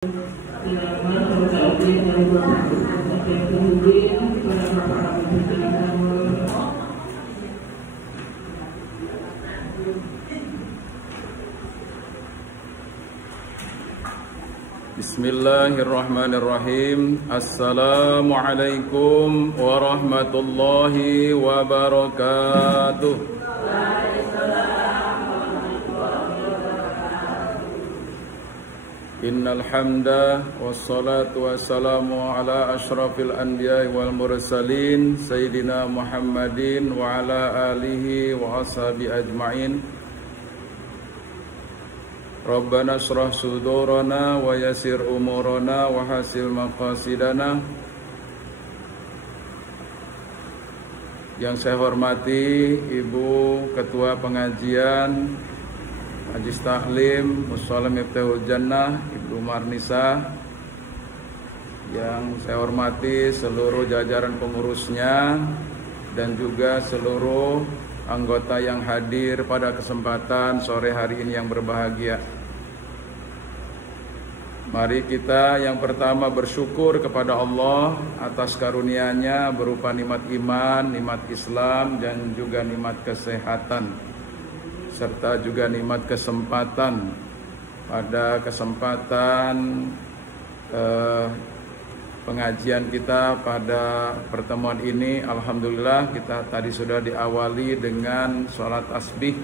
Bismillahirrahmanirrahim. Assalamualaikum warahmatullahi wabarakatuh. Innal hamda wassalatu wassalamu ala asyrafil anbiya'i wal mursalin sayyidina Muhammadin wa ala alihi wa ashabi ajma'in. Rabbana shrah sudurana wa yassir umurana wa hasil maqasidana. Yang saya hormati Ibu Ketua Pengajian Majlis Taklim Mushola Miftahul Jannah Ibu Marnisa, yang saya hormati seluruh jajaran pengurusnya dan juga seluruh anggota yang hadir pada kesempatan sore hari ini yang berbahagia. Mari kita yang pertama bersyukur kepada Allah atas karunia-Nya berupa nikmat iman, nikmat Islam, dan juga nikmat kesehatan, serta juga nikmat kesempatan. Pada kesempatan pengajian kita pada pertemuan ini, alhamdulillah kita tadi sudah diawali dengan sholat tasbih,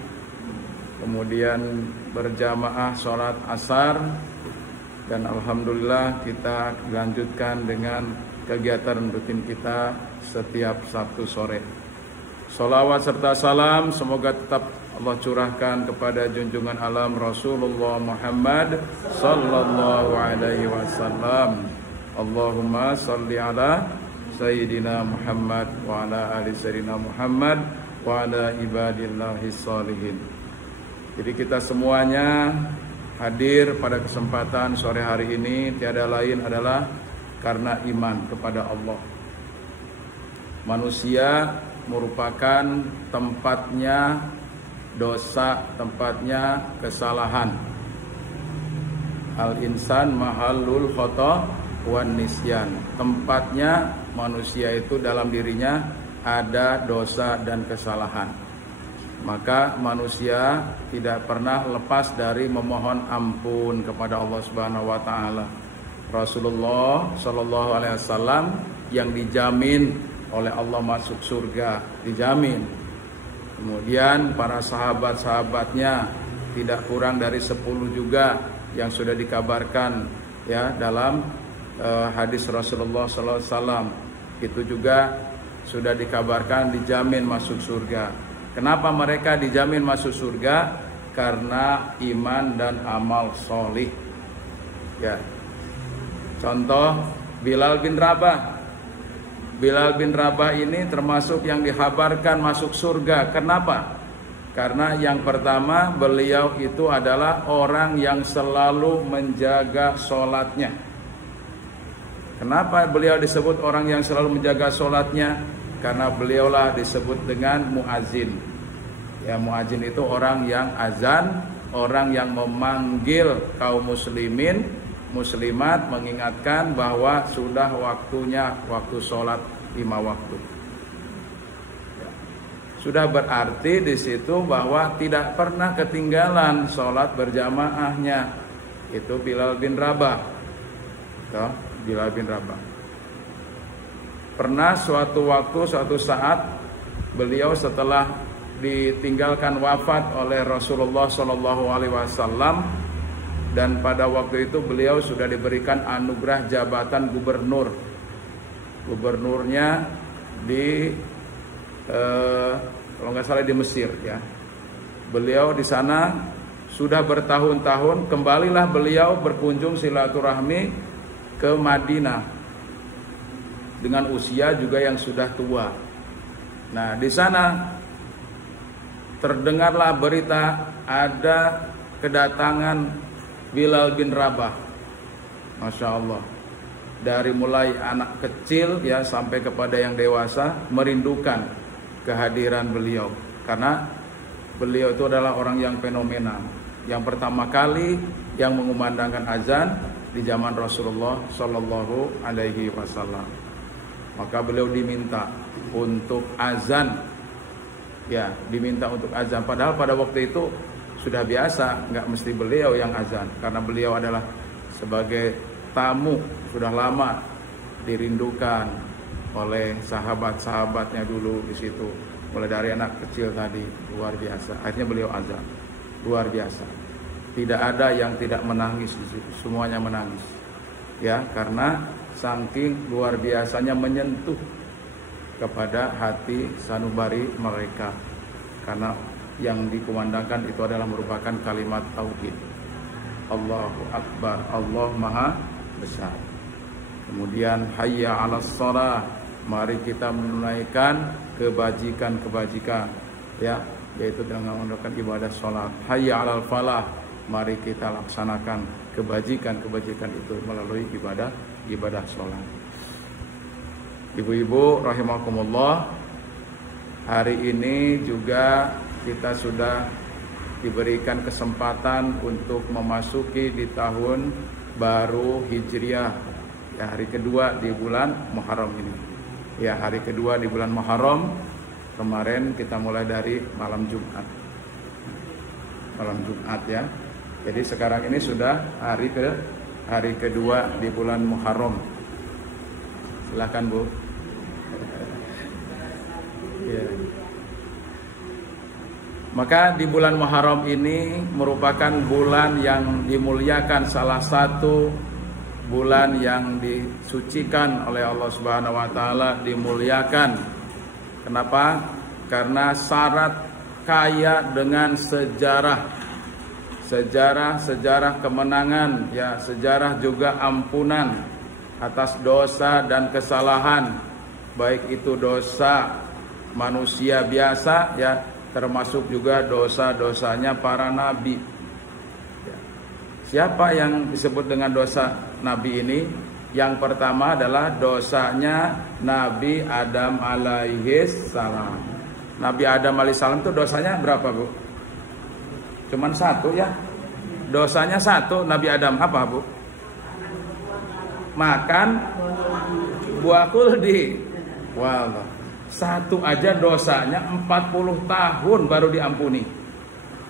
kemudian berjamaah sholat asar, dan alhamdulillah kita lanjutkan dengan kegiatan rutin kita setiap Sabtu sore. Sholawat serta salam semoga tetap Allah curahkan kepada junjungan alam Rasulullah Muhammad sallallahu alaihi wasallam. Allahumma salli ala Sayyidina Muhammad wa ala ali Sayyidina Muhammad wa ala ibadillahi sholihin. Jadi kita semuanya hadir pada kesempatan sore hari ini tiada lain adalah karena iman kepada Allah. Manusia merupakan tempatnya dosa, tempatnya kesalahan. Al-insan mahallul khata' wan nisyan. Tempatnya manusia itu dalam dirinya ada dosa dan kesalahan. Maka manusia tidak pernah lepas dari memohon ampun kepada Allah Subhanahu wa taala. Rasulullah sallallahu alaihi wasallam yang dijamin oleh Allah masuk surga, dijamin. Kemudian para sahabat-sahabatnya tidak kurang dari 10 juga yang sudah dikabarkan ya dalam hadis Rasulullah sallallahu alaihi wasallam. Itu juga sudah dikabarkan dijamin masuk surga. Kenapa mereka dijamin masuk surga? Karena iman dan amal solih. Ya. Contoh Bilal bin Rabah. Bilal bin Rabah ini termasuk yang dikabarkan masuk surga. Kenapa? Karena yang pertama beliau itu adalah orang yang selalu menjaga sholatnya. Kenapa beliau disebut orang yang selalu menjaga sholatnya? Karena beliaulah disebut dengan muazin. Ya, muazin itu orang yang azan, orang yang memanggil kaum muslimin, muslimat, mengingatkan bahwa sudah waktunya waktu sholat 5 waktu. Ya. Sudah berarti di situ bahwa tidak pernah ketinggalan sholat berjamaahnya. Itu Bilal bin Rabah. Tuh, Bilal bin Rabah. Pernah suatu waktu, suatu saat beliau setelah ditinggalkan wafat oleh Rasulullah SAW, dan pada waktu itu beliau sudah diberikan anugerah jabatan gubernur. Gubernurnya di kalau nggak salah di Mesir ya. Beliau di sana sudah bertahun-tahun, kembalilah beliau berkunjung silaturahmi ke Madinah dengan usia juga yang sudah tua. Nah, di sana terdengarlah berita ada kedatangan Bilal bin Rabah. Masya Allah. Dari mulai anak kecil ya sampai kepada yang dewasa merindukan kehadiran beliau. Karena beliau itu adalah orang yang fenomenal. Yang pertama kali yang mengumandangkan azan di zaman Rasulullah Shallallahu Alaihi Wasallam. Maka beliau diminta untuk azan, ya diminta untuk azan. Padahal pada waktu itu sudah biasa, nggak mesti beliau yang azan, karena beliau adalah sebagai tamu sudah lama dirindukan oleh sahabat-sahabatnya dulu di situ, mulai dari anak kecil tadi, luar biasa. Akhirnya beliau azan, luar biasa. Tidak ada yang tidak menangis di situ, semuanya menangis, ya karena saking luar biasanya menyentuh kepada hati sanubari mereka, karena yang dikumandangkan itu adalah merupakan kalimat tauhid. Allahu Akbar, Allah Maha Besar. Kemudian hayya 'alas shalah, mari kita menunaikan kebajikan-kebajikan, ya, yaitu dengan melakukan ibadah salat. Hayya 'alal falah, mari kita laksanakan kebajikan-kebajikan itu melalui ibadah salat. Ibu-ibu rahimakumullah, hari ini juga kita sudah diberikan kesempatan untuk memasuki di tahun baru Hijriah, ya hari kedua di bulan Muharram ini. Ya hari kedua di bulan Muharram. Kemarin kita mulai dari malam Jumat. Malam Jumat ya. Jadi sekarang ini sudah hari kedua di bulan Muharram. Silakan Bu. Ya. Maka di bulan Muharram ini merupakan bulan yang dimuliakan, salah satu bulan yang disucikan oleh Allah Subhanahu wa taala, dimuliakan. Kenapa? Karena syarat kaya dengan sejarah kemenangan, ya, sejarah juga ampunan atas dosa dan kesalahan, baik itu dosa manusia biasa, ya, termasuk juga dosa-dosanya para nabi. Siapa yang disebut dengan dosa nabi ini? Yang pertama adalah dosanya Nabi Adam alaihis salam. Nabi Adam alaihis salam itu dosanya berapa, Bu? Cuman satu ya. Dosanya satu, Nabi Adam apa, Bu? Makan buah kuldi. Wallah. Satu aja dosanya 40 tahun baru diampuni.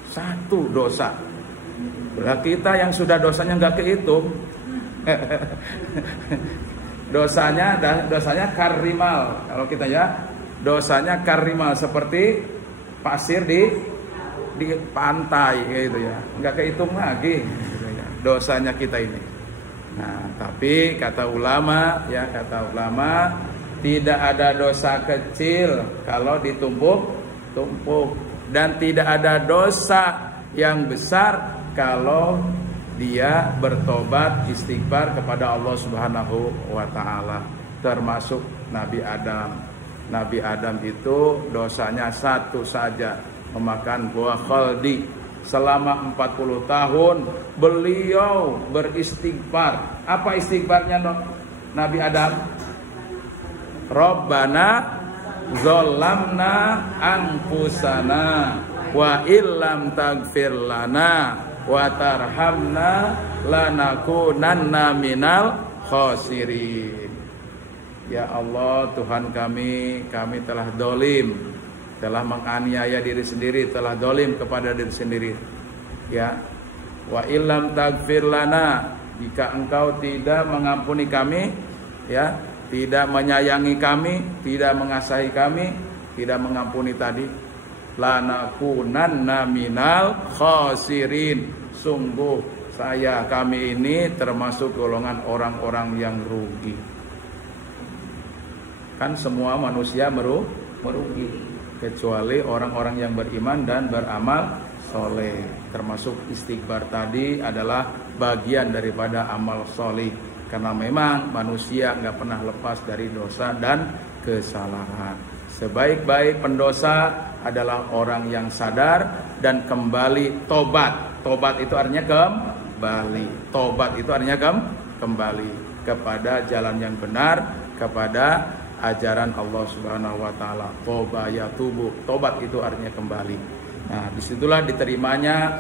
Satu dosa. Berarti kita yang sudah dosanya nggak kehitung. dosanya karimal. Kalau kita ya, dosanya karimal seperti pasir di pantai gitu ya. Nggak kehitung lagi gitu ya, dosanya kita ini. Nah, tapi kata ulama, tidak ada dosa kecil kalau ditumpuk-tumpuk, dan tidak ada dosa yang besar kalau dia bertobat istighfar kepada Allah Subhanahu wa taala. Termasuk Nabi Adam. Nabi Adam itu dosanya satu saja, memakan buah khaldi. Selama 40 tahun beliau beristighfar. Apa istighfarnya Nabi Adam? Rabbana zolamna anfusana wa illam taghfir lana wa tarhamna lanakunanna minal khosirin. Ya Allah, Tuhan kami telah dolim, telah menganiaya diri sendiri, telah dolim kepada diri sendiri. Ya, wa illam taghfir lana, jika Engkau tidak mengampuni kami, ya, tidak menyayangi kami, tidak mengasihi kami, tidak mengampuni tadi, lanakunanna minal khosirin, sungguh kami ini termasuk golongan orang-orang yang rugi. Kan semua manusia merugi, kecuali orang-orang yang beriman dan beramal soleh. Termasuk istighfar tadi adalah bagian daripada amal soleh, karena memang manusia nggak pernah lepas dari dosa dan kesalahan. Sebaik-baik pendosa adalah orang yang sadar dan kembali tobat. Tobat itu artinya kembali. Tobat itu artinya kembali kepada jalan yang benar, kepada ajaran Allah Subhanahu wa taala. Toba ya tubuh. Tobat itu artinya kembali. Nah, disitulah diterimanya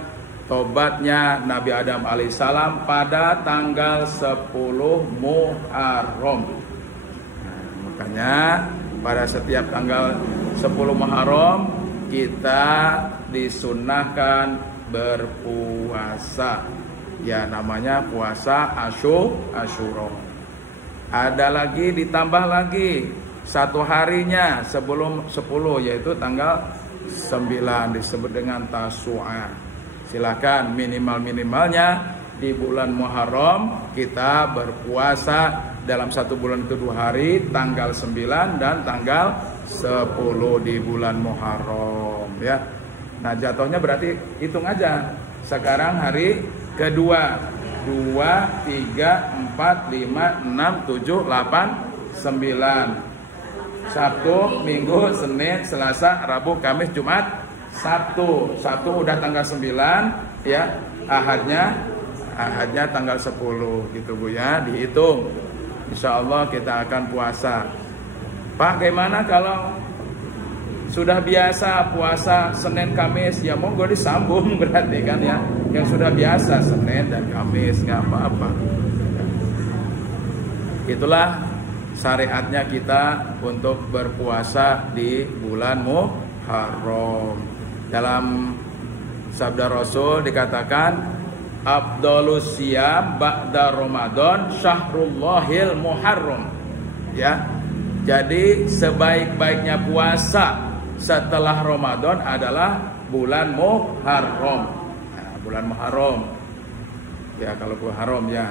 tobatnya Nabi Adam alaihissalam pada tanggal 10 Muharram. Nah, makanya pada setiap tanggal 10 Muharram kita disunahkan berpuasa. Ya, namanya puasa Asyura. Ada lagi, ditambah lagi satu harinya sebelum 10, yaitu tanggal 9, disebut dengan Tasu'a. Silakan, minimalnya di bulan Muharram kita berpuasa dalam satu bulan itu 2 hari, tanggal 9 dan tanggal 10 di bulan Muharram, ya. Nah, jatuhnya berarti hitung aja. Sekarang hari kedua, 2, 3, 4, 5, 6, 7, 8, 9. Sabtu, Minggu, Senin, Selasa, Rabu, Kamis, Jumat, Sabtu. Sabtu udah tanggal 9, ya. Ahadnya tanggal 10 gitu Bu ya, dihitung. Insya Allah kita akan puasa. Pak, gimana kalau sudah biasa puasa Senin Kamis? Ya monggo disambung berarti kan ya. Yang sudah biasa Senin dan Kamis, nggak apa-apa. Itulah syariatnya kita untuk berpuasa di bulan Muharram. Dalam sabda Rasul dikatakan, Afdhalus siyam ba'da Ramadan syahrullahil Muharram. Ya. Jadi sebaik-baiknya puasa setelah Ramadan adalah bulan Muharram. Nah, bulan Muharram. Ya, kalau bulan Muharram ya.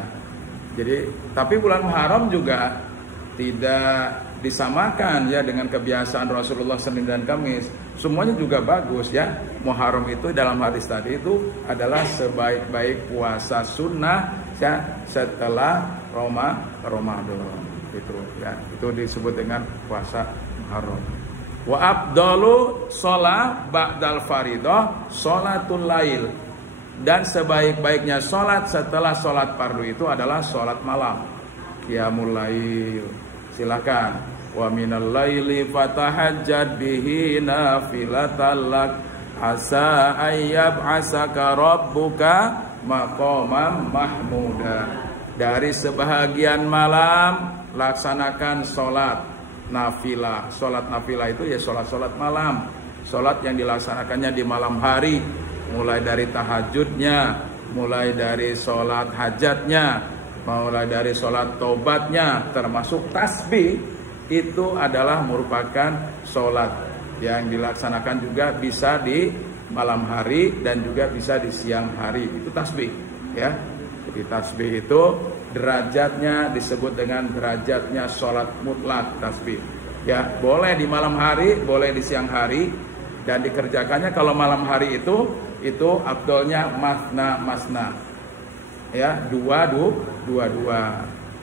Jadi, tapi bulan Muharram juga tidak disamakan ya dengan kebiasaan Rasulullah Senin dan Kamis. Semuanya juga bagus ya. Muharram itu dalam hadis tadi itu adalah sebaik-baik puasa sunnah ya setelah Ramadan. Itu ya, itu disebut dengan puasa Muharram. Wa afdalu shalah ba'dal faridah sholatul lail. Dan sebaik-baiknya sholat setelah sholat fardu itu adalah sholat malam, qiyamul lail. Silakan. Wa minal laili fatahajjad bihi nafilatan lak asa ayyab asaka rabbuka maqamam mahmuda. Dari sebahagian malam laksanakan sholat nafilah. Sholat nafilah itu ya sholat malam. Sholat yang dilaksanakannya di malam hari, mulai dari tahajudnya, mulai dari sholat hajatnya, mulai dari sholat taubatnya, termasuk tasbih, itu adalah merupakan sholat yang dilaksanakan juga bisa di malam hari dan juga bisa di siang hari. Itu tasbih ya. Jadi tasbih itu derajatnya disebut dengan derajatnya sholat mutlak tasbih. Ya, boleh di malam hari, boleh di siang hari, dan dikerjakannya kalau malam hari itu afdolnya masna. Ya, dua.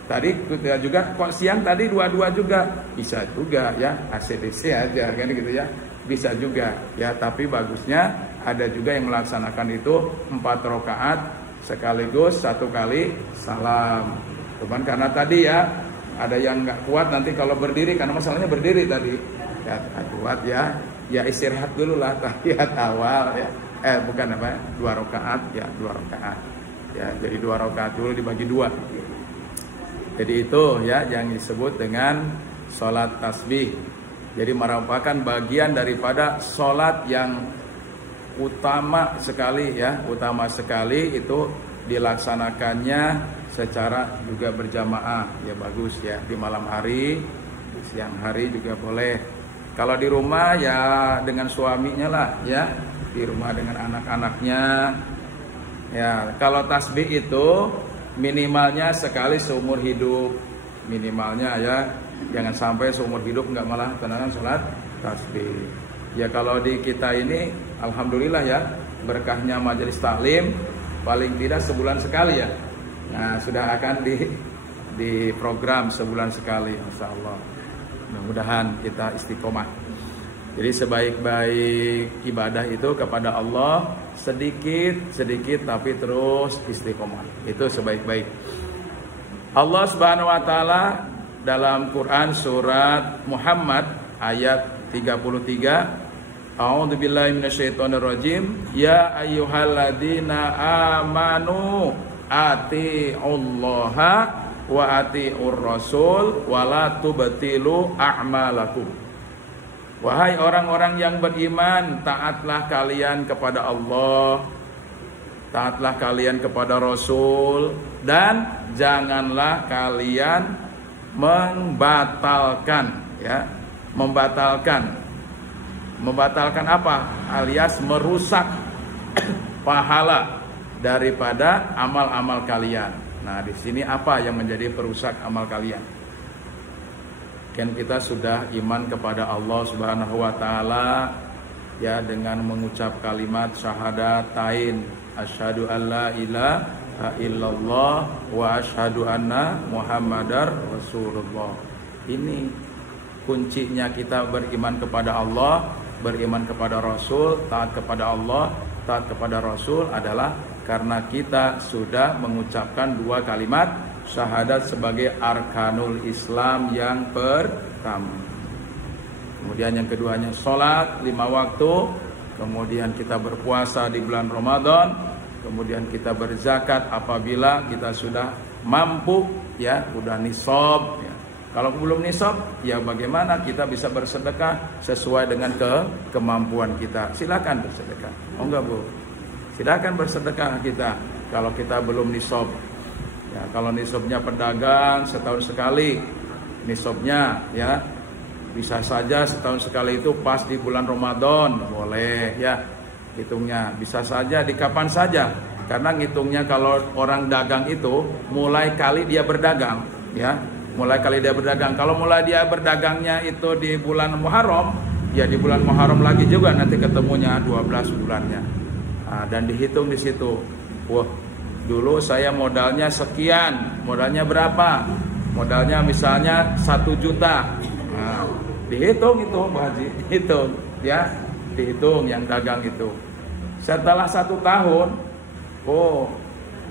Tadi juga kok siang tadi 2 juga bisa juga ya, ACDC aja kan gitu ya. Bisa juga ya, tapi bagusnya ada juga yang melaksanakan itu 4 rakaat sekaligus 1 kali salam. Cuman karena tadi ya ada yang nggak kuat nanti kalau berdiri, karena masalahnya berdiri tadi ya, kuat ya istirahat dulu lah tahiyat awal ya. Bukan apa ya, 2 rakaat ya, 2 rakaat ya, jadi 2 rakaat dulu dibagi 2. Jadi itu ya yang disebut dengan sholat tasbih. Jadi merupakan bagian daripada sholat yang utama sekali ya, utama sekali itu dilaksanakannya secara juga berjamaah ya, bagus ya, di malam hari, di siang hari juga boleh. Kalau di rumah ya dengan suaminya lah ya, di rumah dengan anak-anaknya ya. Kalau tasbih itu minimalnya sekali seumur hidup, minimalnya ya, jangan sampai seumur hidup nggak malah tenangan sholat tasbih. Ya kalau di kita ini alhamdulillah ya, berkahnya majelis taklim paling tidak sebulan sekali ya. Nah, sudah akan di program sebulan sekali, insya Allah. Mudah-mudahan kita istiqomah. Jadi sebaik-baik ibadah itu kepada Allah sedikit tapi terus istiqomah. Itu sebaik-baik. Allah Subhanahu wa taala dalam Quran surat Muhammad ayat 33 A'udzubillahi minasyaitonirrajim. Ya ayyuhalladzina amanu atiullaha wa atiur rasul wa la tubtilu a'malakum. Wahai orang-orang yang beriman, taatlah kalian kepada Allah, taatlah kalian kepada Rasul, dan janganlah kalian membatalkan, ya, membatalkan apa? Alias merusak pahala daripada amal-amal kalian. Nah, di sini apa yang menjadi perusak amal kalian? Kan kita sudah iman kepada Allah Subhanahu wa taala, ya, dengan mengucap kalimat syahadatain, asyhadu alla ilaha illallah wa asyhadu anna muhammadar rasulullah. Ini kuncinya kita beriman kepada Allah, beriman kepada Rasul, taat kepada Allah, taat kepada Rasul adalah karena kita sudah mengucapkan dua kalimat syahadat sebagai arkanul Islam yang pertama. Kemudian yang keduanya sholat 5 waktu. Kemudian kita berpuasa di bulan Ramadan. Kemudian kita berzakat apabila kita sudah mampu, ya, udah nisab, ya. Kalau belum nisab, ya bagaimana kita bisa bersedekah sesuai dengan kemampuan kita. Silakan bersedekah. Oh enggak, Bu. Silakan bersedekah kita kalau kita belum nisab. Ya, kalau nisabnya pedagang setahun sekali, nisabnya, ya, bisa saja setahun sekali itu pas di bulan Ramadan, boleh, ya, hitungnya. Bisa saja di kapan saja, karena ngitungnya kalau orang dagang itu mulai kali dia berdagang, ya, mulai kali dia berdagang. Kalau mulai dia berdagangnya itu di bulan Muharram, ya di bulan Muharram lagi juga nanti ketemunya 12 bulannya. Nah, dan dihitung di situ. Wah, dulu saya modalnya sekian, modalnya berapa? Modalnya misalnya 1 juta. Nah, dihitung itu, Bu Haji, dihitung, ya, dihitung yang dagang itu. Setelah 1 tahun, oh,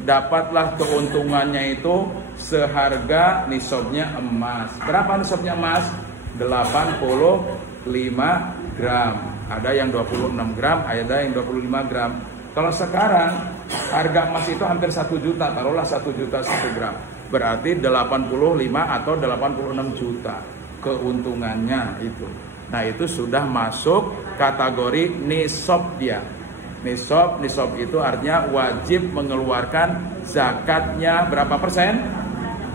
dapatlah keuntungannya itu seharga nisabnya emas. Berapa nisabnya emas? 85 gram. Ada yang 26 gram, ada yang 25 gram. Kalau sekarang harga emas itu hampir 1 juta, taruhlah 1 juta 1 gram. Berarti 85 atau 86 juta keuntungannya itu. Nah, itu sudah masuk kategori nisab dia. Nisab itu artinya wajib mengeluarkan zakatnya berapa persen?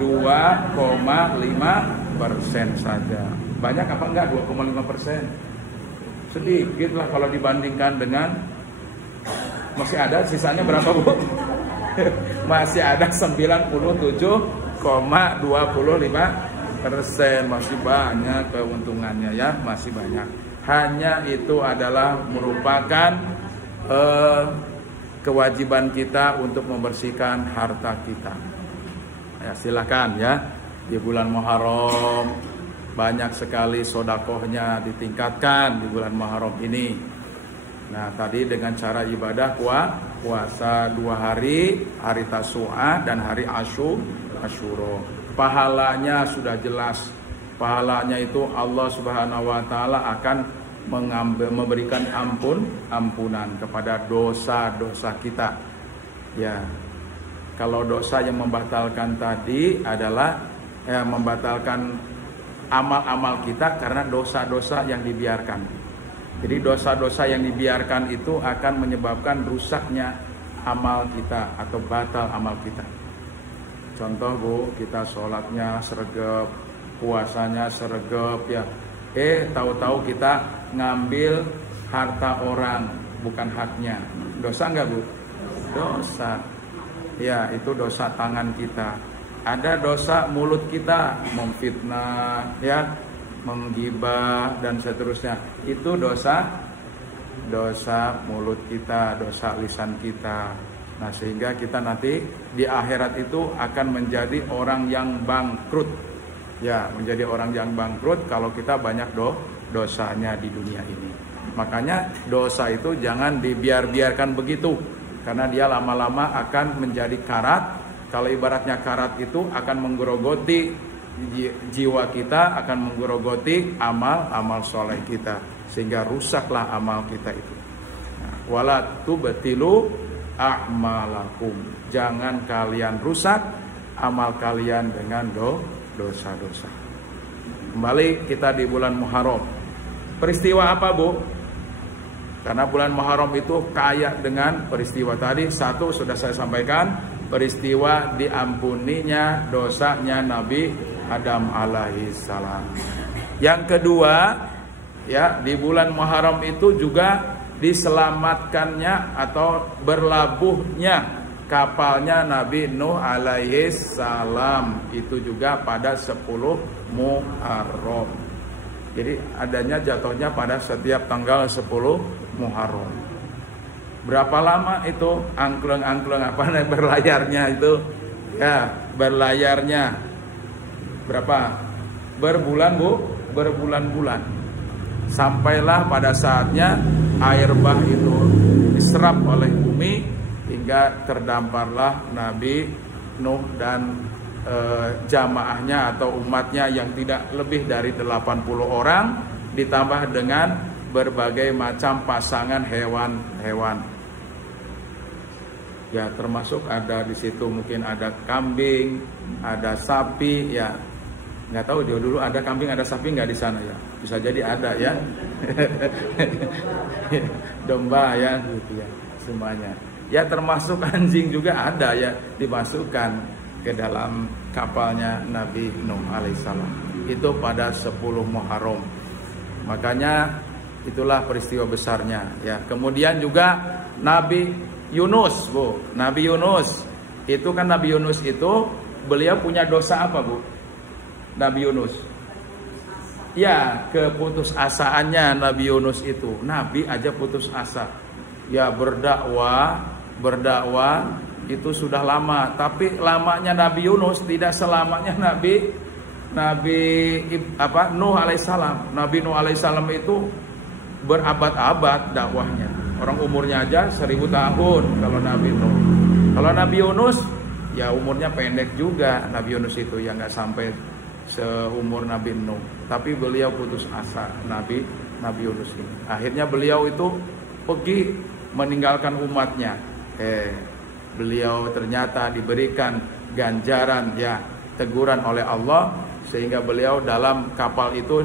2,5% saja. Banyak apa enggak 2,5%? Sedikit lah kalau dibandingkan dengan masih ada sisanya berapa, Bu? Masih ada 97,25%. Masih banyak keuntungannya, ya, masih banyak. Hanya itu adalah merupakan kewajiban kita untuk membersihkan harta kita. Ya, silakan, ya, di bulan Muharram banyak sekali sodakohnya ditingkatkan di bulan Muharram ini. Nah, tadi dengan cara ibadah puasa 2 hari, hari Tasu'a dan hari Asyura. Pahalanya sudah jelas. Pahalanya itu Allah Subhanahu wa taala akan memberikan ampunan kepada dosa-dosa kita. Ya. Kalau dosa yang membatalkan tadi adalah membatalkan amal-amal kita karena dosa-dosa yang dibiarkan. Jadi dosa-dosa yang dibiarkan itu akan menyebabkan rusaknya amal kita atau batal amal kita. Contoh, Bu, kita sholatnya sregep, puasanya sregep, ya. Tahu-tahu kita ngambil harta orang, bukan haknya. Dosa enggak, Bu? Dosa. Ya, itu dosa tangan kita. Ada dosa mulut kita, memfitnah, ya, menggibah dan seterusnya. Itu dosa mulut kita, dosa lisan kita. Nah, sehingga kita nanti di akhirat itu akan menjadi orang yang bangkrut. Ya, menjadi orang yang bangkrut kalau kita banyak dosanya di dunia ini. Makanya dosa itu jangan dibiarkan begitu, karena dia lama-lama akan menjadi karat. Kalau ibaratnya karat itu akan menggerogoti jiwa kita akan menggerogoti amal soleh kita, sehingga rusaklah amal kita itu. Wala tubtilu a'malakum, jangan kalian rusak amal kalian dengan dosa-dosa. Kembali kita di bulan Muharram. Peristiwa apa, Bu? Karena bulan Muharram itu kaya dengan peristiwa tadi. Satu sudah saya sampaikan, peristiwa diampuninya dosanya Nabi Adam alaihi salam. Yang kedua, ya, di bulan Muharram itu juga diselamatkannya atau berlabuhnya kapalnya Nabi Nuh alaihi salam, itu juga pada 10 Muharram. Jadi adanya jatuhnya pada setiap tanggal 10 Muharram. Berapa lama itu angklung-angklung berlayarnya itu? Ya, berlayarnya berapa? Berbulan, Bu, berbulan-bulan. Sampailah pada saatnya air bah itu diserap oleh bumi hingga terdamparlah Nabi Nuh dan jamaahnya atau umatnya yang tidak lebih dari 80 orang, ditambah dengan berbagai macam pasangan hewan-hewan. Ya, termasuk ada di situ mungkin ada kambing, ada sapi, ya. Nggak tahu dia dulu ada kambing ada sapi nggak di sana ya, bisa jadi ada ya. Domba ya gitu ya, semuanya ya, termasuk anjing juga ada ya, dimasukkan ke dalam kapalnya Nabi Nuh alaihissalam itu pada 10 Muharram. Makanya itulah peristiwa besarnya ya. Kemudian juga Nabi Yunus, Bu, Nabi Yunus itu kan, Nabi Yunus itu beliau punya dosa apa, Bu? Nabi Yunus, ya, keputusasaannya Nabi Yunus itu, Nabi aja putus asa, ya, berdakwah itu sudah lama, tapi lamanya Nabi Yunus tidak selamanya Nabi Nuh alaihissalam. Nabi Nuh alaihissalam itu berabad-abad dakwahnya, orang umurnya aja 1000 tahun kalau Nabi Nuh. Kalau Nabi Yunus, ya umurnya pendek juga, Nabi Yunus itu ya nggak sampai seumur Nabi Nuh, tapi beliau putus asa Nabi Yunus ini. Akhirnya beliau itu pergi meninggalkan umatnya. Beliau ternyata diberikan ganjaran, ya, teguran oleh Allah, sehingga beliau dalam kapal itu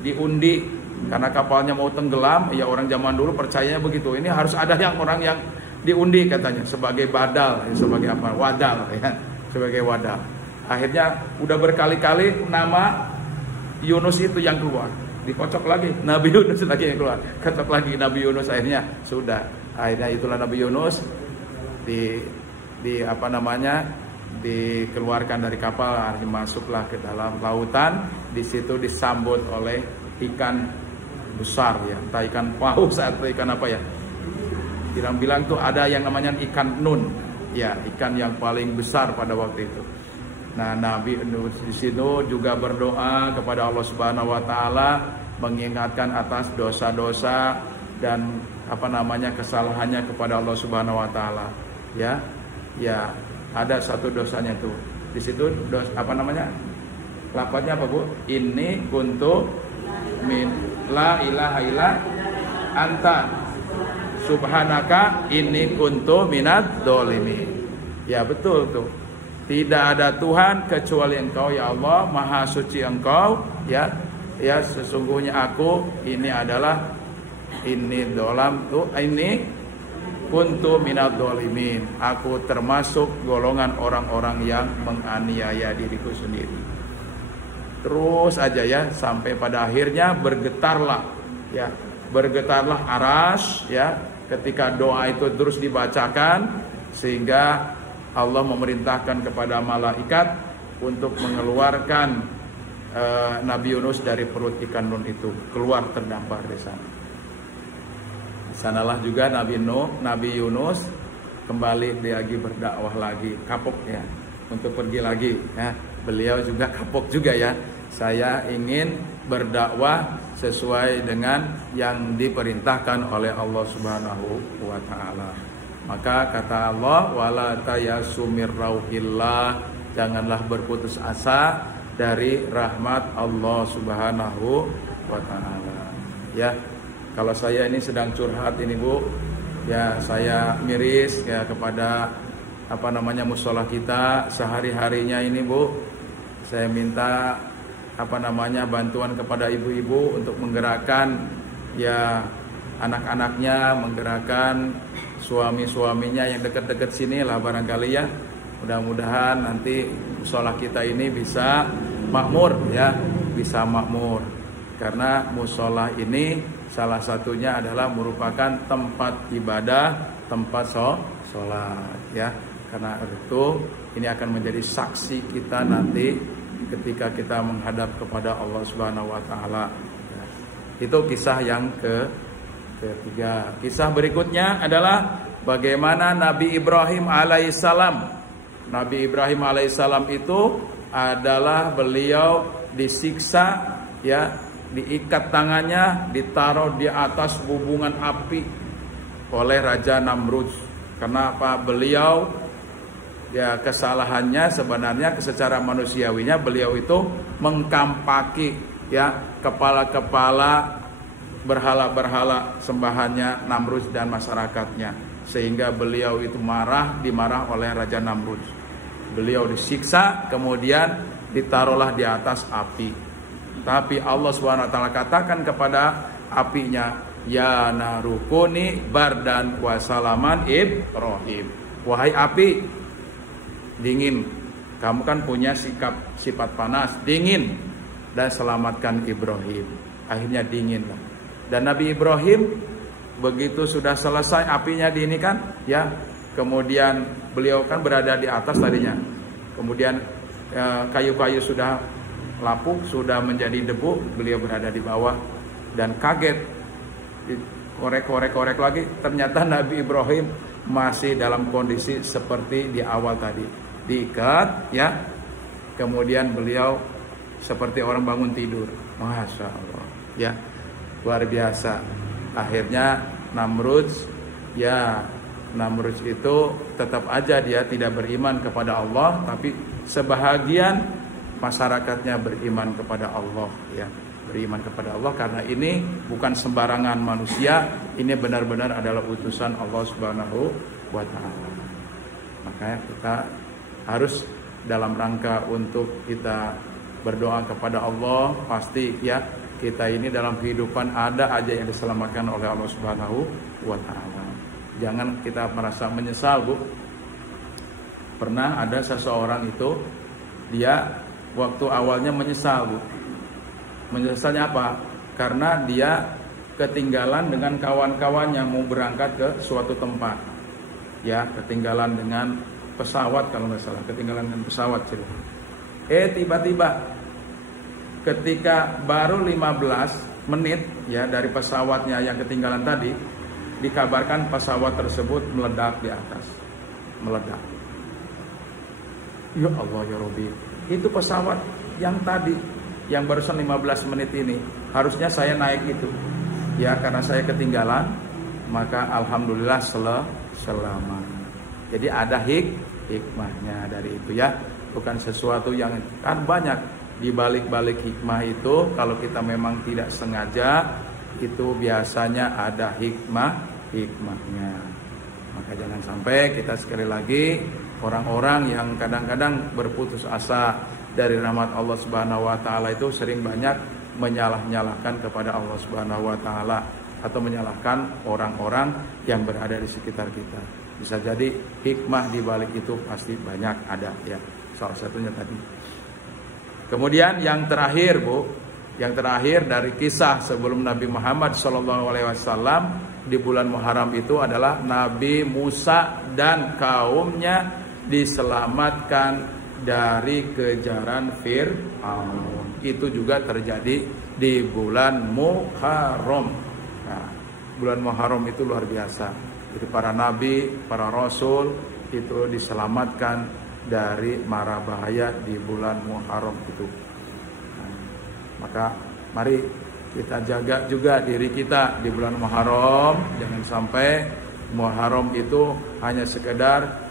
diundi, karena kapalnya mau tenggelam. Ya, orang zaman dulu percayanya begitu. Ini harus ada orang yang diundi katanya sebagai badal, sebagai apa? Wadal ya, sebagai wadal. Akhirnya udah berkali-kali nama Yunus itu yang keluar, dikocok lagi Nabi Yunus lagi yang keluar, kocok lagi Nabi Yunus. Akhirnya sudah, akhirnya itulah Nabi Yunus dikeluarkan dari kapal, akhirnya masuklah ke dalam lautan. Di situ disambut oleh ikan besar ya, entah ikan paus atau ikan apa ya. Bilang-bilang tuh ada yang namanya ikan nun, ya, ikan yang paling besar pada waktu itu. Nah, Nabi Nuh di situ juga berdoa kepada Allah Subhanahu wa taala, mengingatkan atas dosa-dosa dan kesalahannya kepada Allah Subhanahu wa taala. Ya. Ya, ada satu dosanya tuh. Di situ lafadznya apa, Bu? Inni kuntu min la ilaha illa anta subhanaka inni kuntu minadz dzalimin. Ya, betul tuh. Tidak ada Tuhan kecuali Engkau ya Allah, Maha Suci Engkau, ya. Ya, sesungguhnya aku ini kuntu minadz dzalimin. Aku termasuk golongan orang-orang yang menganiaya diriku sendiri. Terus aja ya, sampai pada akhirnya bergetarlah arsy ya, ketika doa itu terus dibacakan, sehingga Allah memerintahkan kepada malaikat untuk mengeluarkan Nabi Yunus dari perut ikan nun itu, keluar terdampar di sana. Di sanalah juga Nabi Yunus kembali lagi berdakwah lagi, kapok ya, untuk pergi lagi ya. Beliau juga kapok juga ya. Saya ingin berdakwah sesuai dengan yang diperintahkan oleh Allah Subhanahu wa taala. Maka kata Allah, wala tayasu mir rauhillah, janganlah berputus asa dari rahmat Allah Subhanahu wa taala. Ya, kalau saya ini sedang curhat ini Bu, ya saya miris ya kepada musola kita sehari-harinya ini Bu. Saya minta bantuan kepada ibu-ibu untuk menggerakkan ya anak-anaknya, menggerakkan suami-suaminya yang dekat-dekat sini lah barangkali ya. Mudah-mudahan nanti musola kita ini bisa makmur ya, bisa makmur. Karena musola ini salah satunya adalah merupakan tempat ibadah, tempat sholat ya. Karena itu ini akan menjadi saksi kita nanti ketika kita menghadap kepada Allah Subhanahu wa taala. Ya. Itu kisah yang ketiga. Kisah berikutnya adalah bagaimana Nabi Ibrahim alaihissalam. Nabi Ibrahim alaihissalam itu adalah beliau disiksa ya, diikat tangannya, ditaruh di atas hubungan api oleh Raja Namrud. Kenapa? Beliau ya kesalahannya sebenarnya secara manusiawinya beliau itu mengkampaki ya kepala-kepala berhala-berhala sembahannya Namrud dan masyarakatnya, sehingga beliau itu dimarah oleh Raja Namrud. Beliau disiksa, kemudian ditaruhlah di atas api. Tapi Allah SWT katakan kepada apinya, ya narukuni bardan wa salaman Ibrahim. Wahai api, dingin. Kamu kan punya sifat panas, dingin, dan selamatkan Ibrahim. Akhirnya dinginlah. Dan Nabi Ibrahim begitu sudah selesai apinya diinikan, ya, kemudian beliau kan berada di atas tadinya. Kemudian kayu-kayu sudah lapuk, sudah menjadi debu, beliau berada di bawah dan kaget. Korek lagi, ternyata Nabi Ibrahim masih dalam kondisi seperti di awal tadi, diikat, ya. Kemudian beliau seperti orang bangun tidur. Masya Allah, ya, luar biasa. Akhirnya Namrud itu tetap aja dia tidak beriman kepada Allah, tapi sebahagian masyarakatnya beriman kepada Allah, ya, beriman kepada Allah karena ini bukan sembarangan manusia, ini benar-benar adalah utusan Allah Subhanahu wa taala. Makanya kita harus dalam rangka untuk kita berdoa kepada Allah, pasti ya kita ini dalam kehidupan ada aja yang diselamatkan oleh Allah Subhanahu wa taala. Jangan kita merasa menyesal, Bu. Pernah ada seseorang itu dia waktu awalnya menyesal, Bu. Menyesalnya apa? Karena dia ketinggalan dengan kawan-kawannya mau berangkat ke suatu tempat. Ya, ketinggalan dengan pesawat kalau nggak salah, ketinggalan dengan pesawat. Tiba-tiba ketika baru 15 menit ya dari pesawatnya yang ketinggalan tadi, dikabarkan pesawat tersebut meledak di atas. Meledak. Ya Allah ya Rabbi, itu pesawat yang tadi, yang barusan 15 menit ini, harusnya saya naik itu. Ya, karena saya ketinggalan, maka alhamdulillah selamat. Jadi ada hikmahnya dari itu ya. Bukan sesuatu yang kan banyak di balik-balik hikmah itu, kalau kita memang tidak sengaja, itu biasanya ada hikmahnya. Maka jangan sampai kita sekali lagi orang-orang yang kadang-kadang berputus asa dari rahmat Allah Subhanahu wa taala itu sering banyak menyalah-nyalahkan kepada Allah Subhanahu wa taala atau menyalahkan orang-orang yang berada di sekitar kita. Bisa jadi hikmah di balik itu pasti banyak ada ya. Salah satunya tadi. Kemudian yang terakhir, Bu, yang terakhir dari kisah sebelum Nabi Muhammad SAW di bulan Muharram itu adalah Nabi Musa dan kaumnya diselamatkan dari kejaran Fir'aun. Itu juga terjadi di bulan Muharram. Nah, bulan Muharram itu luar biasa. Itu para nabi, para rasul itu diselamatkan dari mara bahaya di bulan Muharram itu. Nah, maka mari kita jaga juga diri kita di bulan Muharram. Jangan sampai Muharram itu hanya sekedar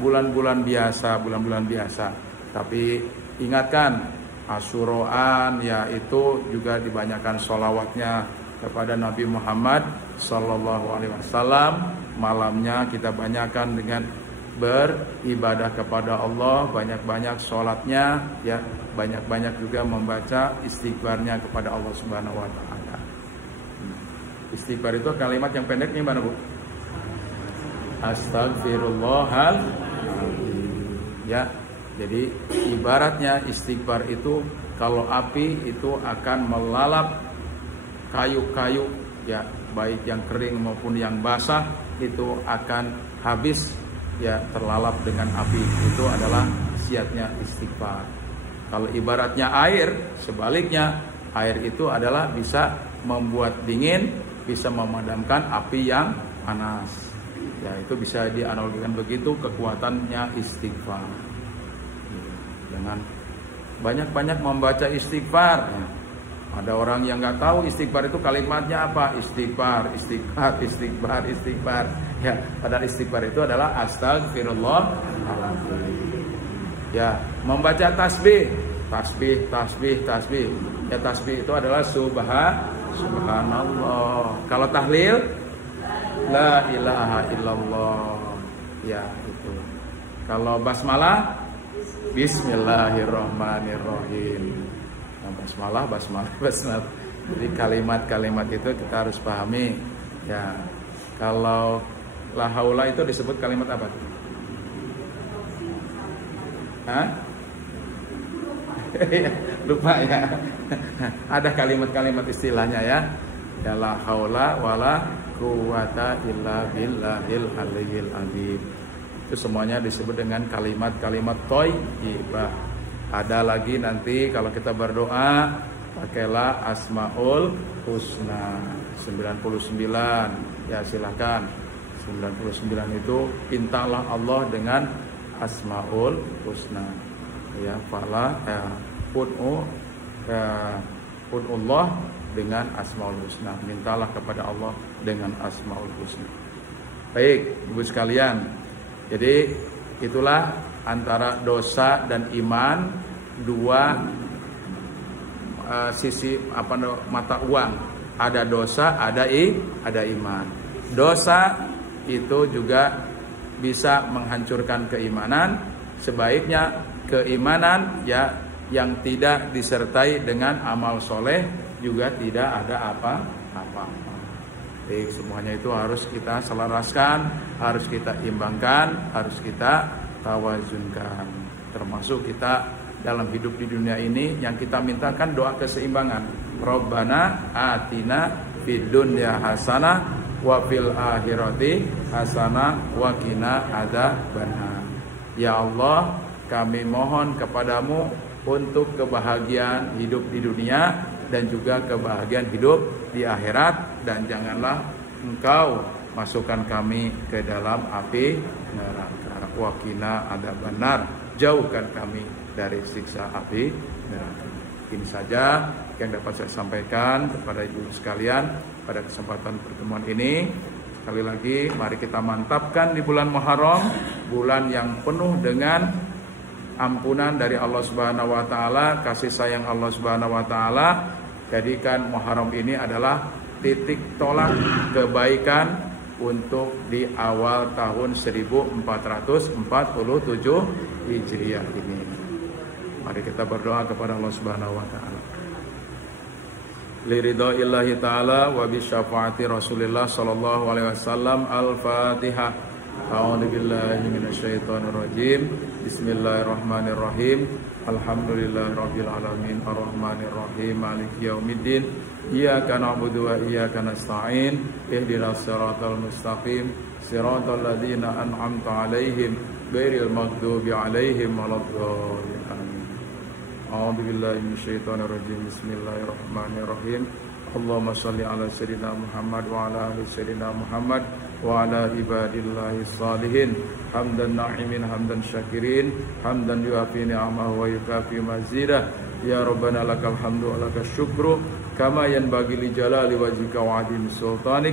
bulan-bulan biasa. Tapi ingatkan Asyuraan ya itu juga dibanyakan sholawatnya kepada Nabi Muhammad Sallallahu Alaihi Wasallam. Malamnya kita banyakkan dengan beribadah kepada Allah, banyak-banyak sholatnya ya, banyak-banyak juga membaca istighfarnya kepada Allah Subhanahu Wa Taala. Istighfar itu kalimat yang pendek nih, mana Bu? Astagfirullahaladzim. Ya, jadi ibaratnya istighfar itu kalau api itu akan melalap kayu-kayu ya, baik yang kering maupun yang basah itu akan habis ya, terlalap dengan api. Itu adalah khasiatnya istighfar. Kalau ibaratnya air, sebaliknya air itu adalah bisa membuat dingin, bisa memadamkan api yang panas. Ya, itu bisa dianalogikan begitu kekuatannya istighfar. Jangan banyak-banyak membaca istighfar. Ada orang yang nggak tahu istighfar itu kalimatnya apa? Istighfar. Ya, padahal istighfar itu adalah astagfirullahaladzim. Ya, membaca tasbih. Ya, tasbih itu adalah subhanallah. Kalau tahlil, la ilaha illallah. Ya, itu. Kalau basmalah, bismillahirrahmanirrahim. Nah, basmalah. Jadi kalimat-kalimat itu kita harus pahami. Ya, kalau la haula itu disebut kalimat apa? Hah? Lupa ya. Ada kalimat-kalimat istilahnya ya. Ya, la haula wala quwata illa billahil aliyil azim. Itu semuanya disebut dengan kalimat-kalimat thayyibah. Ada lagi nanti kalau kita berdoa pakailah Asmaul Husna 99. Ya, silakan. 99 itu pintalah Allah dengan Asmaul Husna. Ya, fala Allah dengan Asmaul Husna. Mintalah kepada Allah dengan Asmaul Husna. Baik, Ibu sekalian. Jadi itulah antara dosa dan iman, dua sisi mata uang. Ada dosa, ada iman. Dosa itu juga bisa menghancurkan keimanan. Sebaiknya keimanan ya yang tidak disertai dengan amal soleh juga tidak ada apa-apa. Jadi semuanya itu harus kita selaraskan, harus kita imbangkan, harus kita tawazunkan. Termasuk kita dalam hidup di dunia ini yang kita mintakan doa keseimbangan. Rabbana atina fid dunya hasanah wa fil akhirati hasanah wa qina adzabannar. Ya Allah, kami mohon kepadamu untuk kebahagiaan hidup di dunia dan juga kebahagiaan hidup di akhirat, dan janganlah Engkau masukkan kami ke dalam api neraka. Wa qina adzabannar, jauhkan kami dari siksa api neraka. Ini saja yang dapat saya sampaikan kepada ibu sekalian pada kesempatan pertemuan ini. Sekali lagi mari kita mantapkan di bulan Muharram, bulan yang penuh dengan ampunan dari Allah Subhanahu wa taala, kasih sayang Allah Subhanahu wa taala. Jadikan Muharram ini adalah titik tolak kebaikan untuk di awal tahun 1447 Hijriah ini. Mari kita berdoa kepada Allah Subhanahu wa taala. Liridaillahi ta'ala wa bi syafaati Rasulillah sallallahu alaihi wasallam. Al-Fatihah. A'udzu billahi minasyaitonir rajim. Bismillahirrahmanirrahim. Alhamdulillahirabbil alamin arrahmanir rahim maliki yaumiddin. Iyyaka na'budu wa iyyaka nasta'in. Ihdinas siratal mustaqim. Siratal ladzina an'amta 'alaihim ghairil maghdubi 'alaihim waladdallin. Amin. A'udzu billahi minasyaitonir rajim. Bismillahirrahmanirrahim. Allahumma shalli ala sayyidina Muhammad wa ala ali sayyidina Muhammad wa ala ibadillahis salihin hamdan na'imin hamdan syakirin hamdan yuafi ni'amahu wa yukafi mazidah. Ya Rabbana lakal hamdu wa lakas syukru kama yanbaghi li jalali wajhika wa 'azimi sultanik.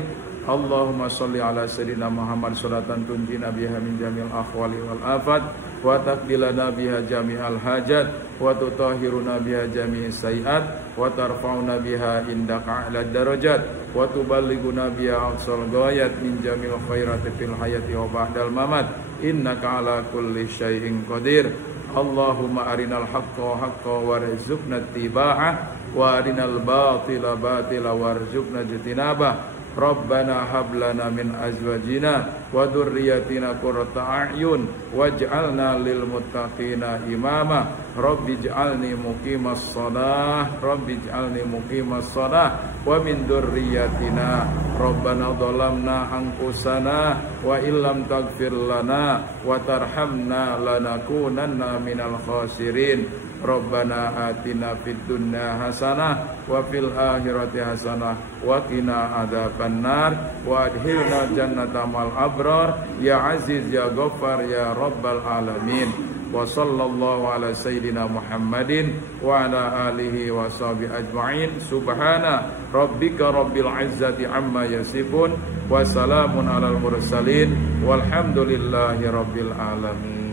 Allahumma sholli ala sayyidina Muhammad sholatan tunjina biha min jamil ahwali wal afat wa taqbilana biha jami'al hajat wa tutahhiruna biha jami'is sayiat wa tarfa'una biha indaka a'la darajat wa tuballighuna biha aqsal ghayat min jamil khairati fil hayati wa ba'dal mamat innaka ala kulli syai'in qadir. Allahumma arinal haqqa haqqa warzuqna ittiba'ah wa arinal batila batila warzuqna ijtinabah. Rabbana hab lana min azwajina wa dhurriyyatina qurrata a'yun waj'alna lil muttaqina imama. Rabbi ij'alni muqimas shalah Rabbi ij'alni muqimas shalah wa min dhurriyyatina Rabbana dhalamna anfusana wa illam taghfir lana wa tarhamna lanakunanna minal khasirin. Rabbana atina fid dunya hasanah wa fil akhirati hasanah wa qina adzabannar wa adkhilna jannata mal abrar ya aziz ya ghaffar ya rabbal alamin. Wa sallallahu ala sayyidina Muhammadin wa ala alihi wa sahbihi ajma'in. Subhana rabbika rabbil izzati amma yasifun wa salamun alal mursalin walhamdulillahi rabbil alamin.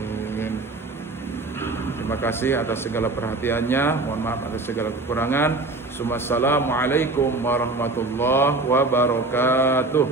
Terima kasih atas segala perhatiannya. Mohon maaf atas segala kekurangan. Assalamualaikum warahmatullahi wabarakatuh.